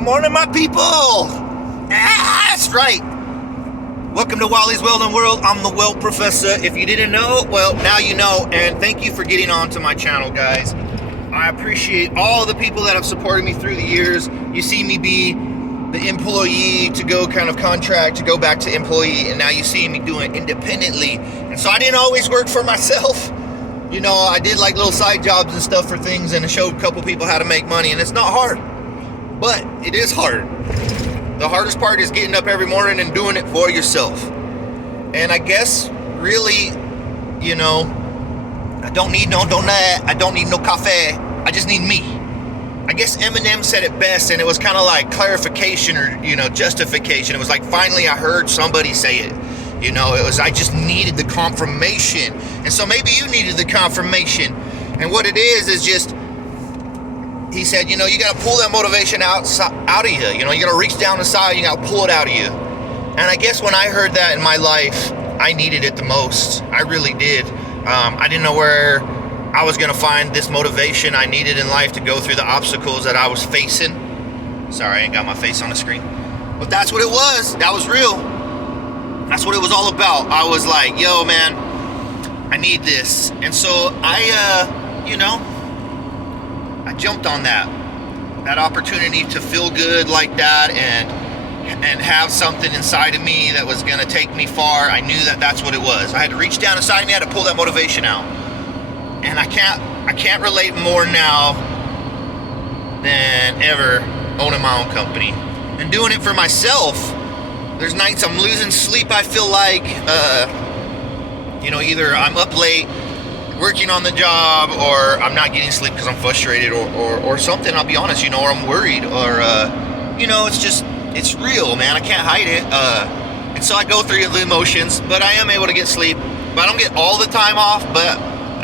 Good morning, my people. That's right. Welcome to Wally's Well Done World. I'm the Well Professor. If you didn't know, well, now you know. And thank you for getting onto my channel, guys. I appreciate all the people that have supported me through the years. You see me be the employee to go kind of contract to go back to employee, and now you see me doing it independently. And so I didn't always work for myself. You know, I did like little side jobs and stuff for things, and I showed a couple people how to make money, and it's not hard. But it is hard. The hardest part is getting up every morning and doing it for yourself. And I guess, really, you know, I don't need no donut. I don't need no coffee. I just need me. I guess Eminem said it best, and it was kind of like clarification or, you know, justification. It was like, finally I heard somebody say it. You know, it was, I just needed the confirmation. And so maybe you needed the confirmation. And what it is just, he said, you know, you got to pull that motivation out of you. You know, you got to reach down inside, you got to pull it out of you. And I guess when I heard that in my life, I needed it the most. I really did. I didn't know where I was going to find this motivation I needed in life to go through the obstacles that I was facing. Sorry, I ain't got my face on the screen. But that's what it was. That was real. That's what it was all about. I was like, yo, man, I need this. And so you know, I jumped on that opportunity to feel good like that and have something inside of me that was going to take me far. I knew that that's what it was. I had to reach down inside of me. I had to pull that motivation out. And I can't relate more now than ever owning my own company and doing it for myself. There's nights I'm losing sleep. I feel like, you know, either I'm up late working on the job, or I'm not getting sleep because I'm frustrated, or something. I'll be honest, you know, or I'm worried, or you know, it's real, man. I can't hide it. And so I go through the emotions, but I am able to get sleep. But I don't get all the time off. But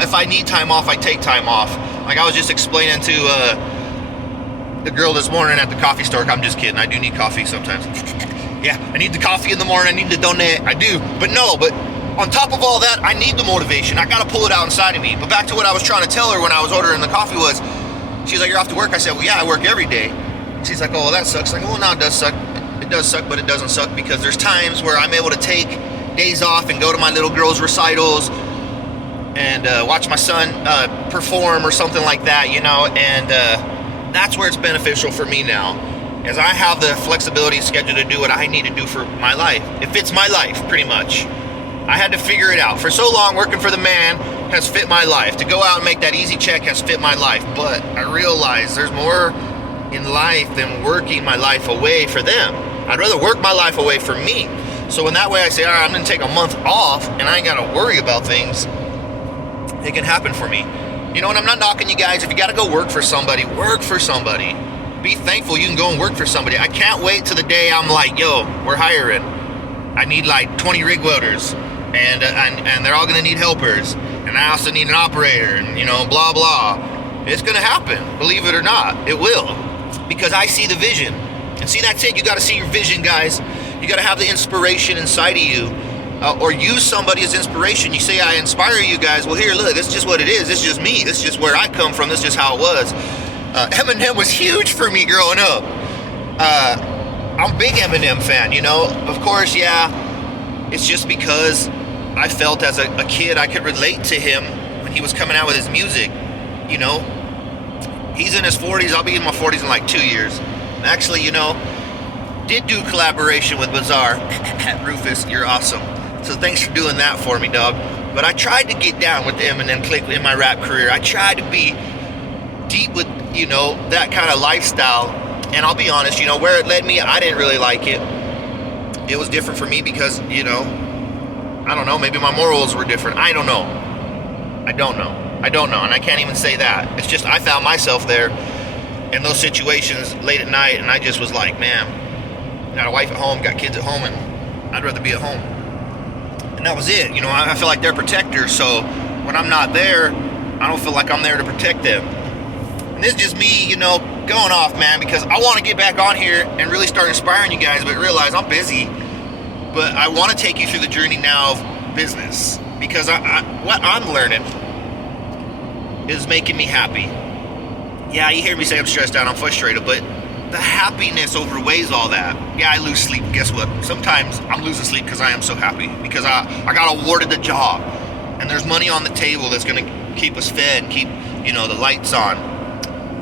if I need time off, I take time off. Like I was just explaining to the girl this morning at the coffee store. I'm just kidding. I do need coffee sometimes. Yeah, I need the coffee in the morning. I need the donut. I do. But on top of all that, I need the motivation. I got to pull it out inside of me. But back to what I was trying to tell her when I was ordering the coffee was, she's like, you're off to work? I said, well, yeah, I work every day. She's like, oh, well, that sucks. Like, well, no, it does suck. It does suck, but it doesn't suck, because there's times where I'm able to take days off and go to my little girl's recitals and watch my son perform or something like that, you know, and that's where it's beneficial for me now, as I have the flexibility schedule to do what I need to do for my life. It fits my life, pretty much. I had to figure it out. For so long, working for the man has fit my life. To go out and make that easy check has fit my life. But I realize there's more in life than working my life away for them. I'd rather work my life away for me. So in that way, I say, all right, I'm going to take a month off, and I ain't got to worry about things. It can happen for me. You know, and I'm not knocking you guys. If you got to go work for somebody, work for somebody. Be thankful you can go and work for somebody. I can't wait till the day I'm like, yo, we're hiring. I need like 20 rig welders. And they're all going to need helpers, and I also need an operator, and, you know, blah blah. It's going to happen, believe it or not. It will, because I see the vision. And see, that's it. You got to see your vision, guys. You got to have the inspiration inside of you, or use somebody as inspiration. You say, I inspire you guys. Well, here, look, this is just what it is. This is just me. This is just where I come from. This is just how it was. Eminem was huge for me growing up. I'm a big Eminem fan, you know. Of course, yeah. It's just because I felt as a kid I could relate to him when he was coming out with his music. You know, he's in his 40s. I'll be in my 40s in like 2 years. Actually, you know, did do collaboration with Bizarre. Rufus, you're awesome. So thanks for doing that for me, dog. But I tried to get down with the Eminem clique in my rap career. I tried to be deep with, you know, that kind of lifestyle. And I'll be honest, you know, where it led me, I didn't really like it. It was different for me because, you know, I don't know, maybe my morals were different. I don't know. And I can't even say that. It's just I found myself there in those situations late at night, and I just was like, man, got a wife at home, got kids at home, and I'd rather be at home. And that was it. You know, I feel like they're protectors, so when I'm not there, I don't feel like I'm there to protect them. And this is just me, you know, going off, man, because I want to get back on here and really start inspiring you guys, but realize I'm busy. But I want to take you through the journey now of business, because what I'm learning is making me happy. Yeah, you hear me say I'm stressed out, I'm frustrated, but the happiness overweighs all that. Yeah, I lose sleep. Guess what? Sometimes I'm losing sleep because I am so happy. Because I got awarded the job. And there's money on the table that's going to keep us fed and keep, the lights on.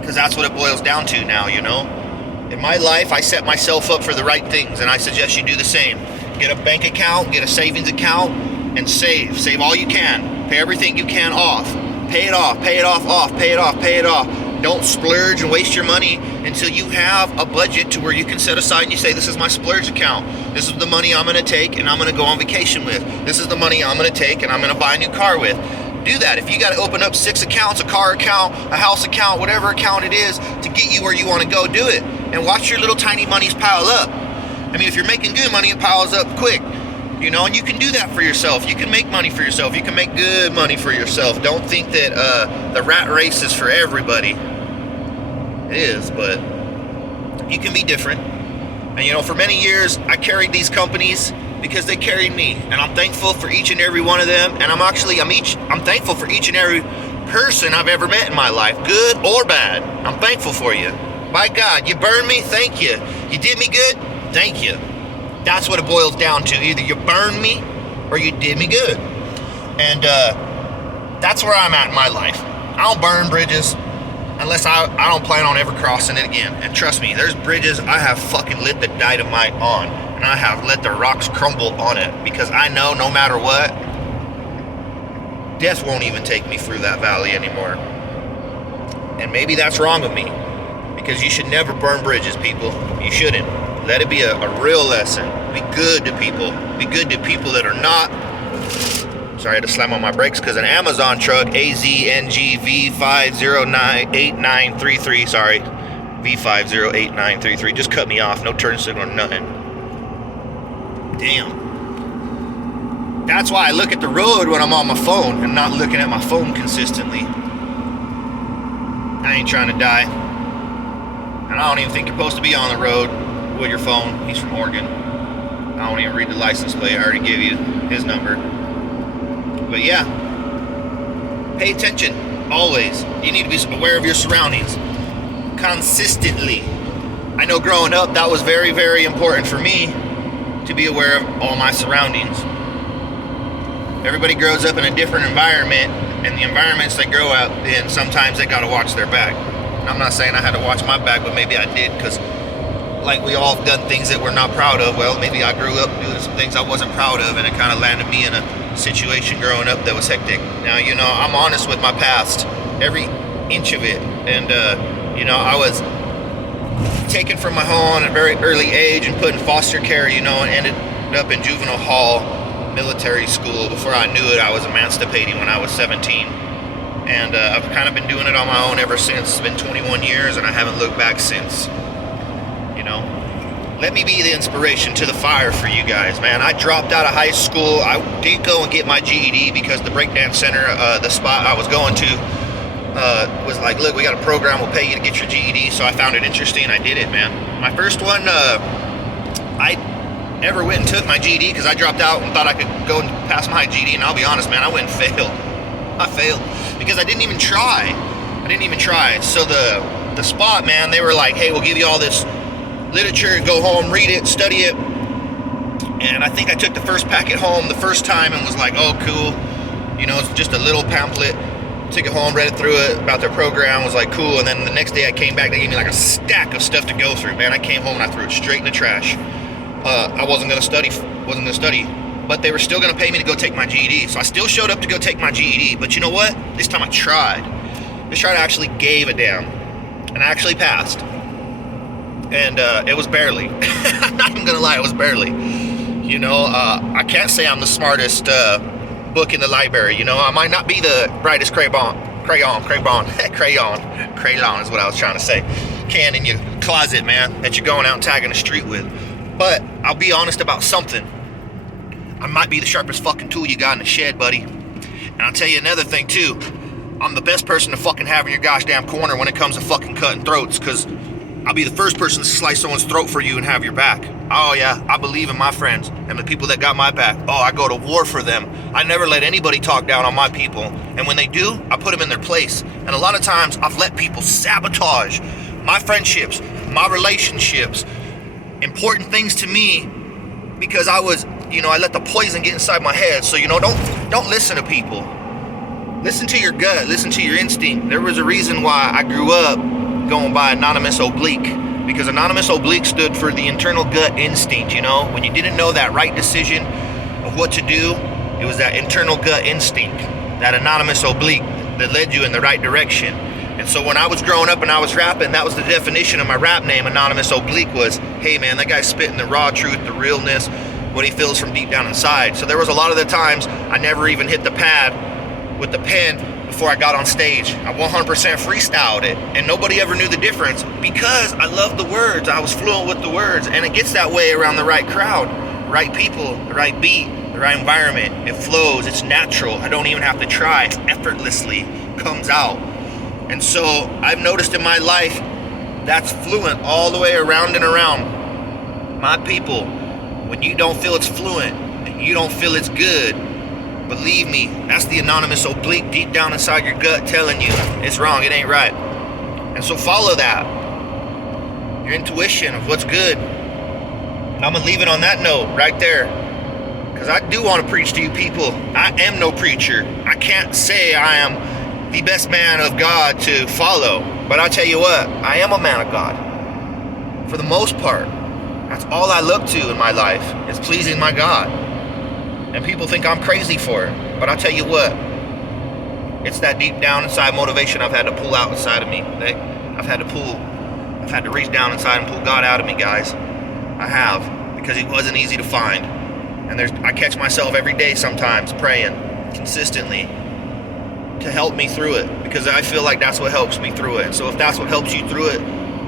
Because that's what it boils down to now, In my life, I set myself up for the right things. And I suggest you do the same. Get a bank account, get a savings account, and save. Save all you can. Pay everything you can off. Pay it off, pay it off, pay it off, pay it off. Don't splurge and waste your money until you have a budget to where you can set aside and you say, this is my splurge account. This is the money I'm going to take and I'm going to go on vacation with. This is the money I'm going to take and I'm going to buy a new car with. Do that. If you got to open up 6 accounts, a car account, a house account, whatever account it is to get you where you want to go, do it. And watch your little tiny monies pile up. I mean, if you're making good money, it piles up quick. And you can do that for yourself. You can make money for yourself. You can make good money for yourself. Don't think that the rat race is for everybody. It is, but you can be different. And for many years, I carried these companies because they carried me. And I'm thankful for each and every one of them. And I'm thankful for each and every person I've ever met in my life, good or bad. I'm thankful for you. By God, you burned me, thank you. You did me good, thank you. That's what it boils down to. Either you burned me or you did me good. And that's where I'm at in my life. I don't burn bridges unless I don't plan on ever crossing it again. And trust me, there's bridges I have fucking lit the dynamite on. And I have let the rocks crumble on it. Because I know no matter what, death won't even take me through that valley anymore. And maybe that's wrong of me. Because you should never burn bridges, people. You shouldn't. Let it be a real lesson. Be good to people. Be good to people that are not. Sorry, I had to slam on my brakes because an Amazon truck, AZNG V508933, sorry, V508933, just cut me off. No turn signal or nothing. Damn. That's why I look at the road when I'm on my phone and not looking at my phone consistently. I ain't trying to die. And I don't even think you're supposed to be on the road with your phone. He's from Oregon. I don't even read the license plate. I already gave you his number. But yeah, pay attention. Always. You need to be aware of your surroundings. Consistently. I know growing up, that was very, very important for me to be aware of all my surroundings. Everybody grows up in a different environment, and the environments they grow up in, sometimes they gotta watch their back. I'm not saying I had to watch my back, but maybe I did, because like we all have done things that we're not proud of. Well, maybe I grew up doing some things I wasn't proud of, and it kind of landed me in a situation growing up that was hectic. Now, I'm honest with my past, every inch of it. And, I was taken from my home at a very early age and put in foster care, and ended up in juvenile hall, military school. Before I knew it, I was emancipating when I was 17. And I've kind of been doing it on my own ever since. It's been 21 years, and I haven't looked back since. Let me be the inspiration to the fire for you guys, man. I dropped out of high school. I did go and get my GED because the breakdance center, the spot I was going to, was like, look, we got a program, we'll pay you to get your GED. So I found it interesting. I did it, man. My first one, I never went and took my GED because I dropped out and thought I could go and pass my GED. And I'll be honest, man, I went and failed. I failed because I didn't even try. So the spot, man, they were like, hey, we'll give you all this literature, go home, read it, study it. And I think I took the first packet home the first time and was like, oh, cool. It's just a little pamphlet. Took it home, read it through it about their program, was like, cool. And then the next day I came back, they gave me like a stack of stuff to go through, man. I came home and I threw it straight in the trash. I wasn't going to study, but they were still going to pay me to go take my GED. So I still showed up to go take my GED. But you know what? This time I tried. This time I actually gave a damn. And I actually passed. And it was barely. I'm not even gonna lie, it was barely. I can't say I'm the smartest book in the library. I might not be the brightest crayon is what I was trying to say. Can in your closet, man, that you're going out and tagging the street with. But I'll be honest about something. I might be the sharpest fucking tool you got in the shed, buddy. And I'll tell you another thing too. I'm the best person to fucking have in your gosh damn corner when it comes to fucking cutting throats, because I'll be the first person to slice someone's throat for you and have your back. Oh yeah, I believe in my friends and the people that got my back. Oh, I go to war for them. I never let anybody talk down on my people. And when they do, I put them in their place. And a lot of times I've let people sabotage my friendships, my relationships, important things to me, because I was, I let the poison get inside my head. So, don't listen to people. Listen to your gut, listen to your instinct. There was a reason why I grew up going by Anonymous Oblique, because Anonymous Oblique stood for the internal gut instinct. When you didn't know that right decision of what to do, it was that internal gut instinct, that Anonymous Oblique that led you in the right direction. And so when I was growing up and I was rapping, that was the definition of my rap name, Anonymous Oblique, was, hey man, that guy's spitting the raw truth, the realness, what he feels from deep down inside. So there was a lot of the times I never even hit the pad with the pen before I got on stage. I 100% freestyled it, and nobody ever knew the difference because I loved the words. I was fluent with the words, and it gets that way around the right crowd, right people, the right beat, the right environment. It flows, it's natural. I don't even have to try. It effortlessly comes out. And so I've noticed in my life that's fluent all the way around and around. My people, when you don't feel it's fluent, and you don't feel it's good, believe me, that's the Anonymous Oblique deep down inside your gut telling you it's wrong, it ain't right. And so follow that, your intuition of what's good. And I'm gonna leave it on that note right there, because I do want to preach to you people. I am no preacher. I can't say I am the best man of God to follow, but I'll tell you what, I am a man of God. For the most part, that's all I look to in my life, is pleasing my God. And people think I'm crazy for it, but I'll tell you what, it's that deep down inside motivation I've had to pull out inside of me. I've had to reach down inside and pull God out of me, guys. I have, because he wasn't easy to find. And I catch myself every day sometimes praying consistently to help me through it, because I feel like that's what helps me through it. And so if that's what helps you through it,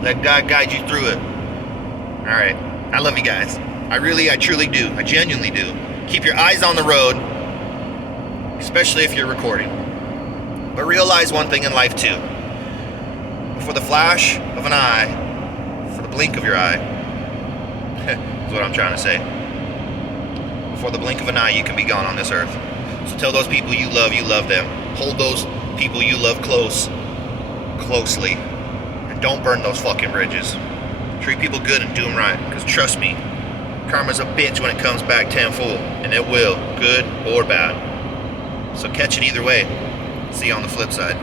let God guide you through it. All right, I love you guys. I truly do. I genuinely do. Keep your eyes on the road, especially if you're recording. But realize one thing in life too. Before the flash of an eye, for the blink of your eye, is what I'm trying to say. Before the blink of an eye, you can be gone on this earth. So tell those people you love them. Hold those people you love closely. And don't burn those fucking bridges. Treat people good and do them right, because trust me, karma's a bitch when it comes back tenfold, and it will, good or bad. So catch it either way. See you on the flip side.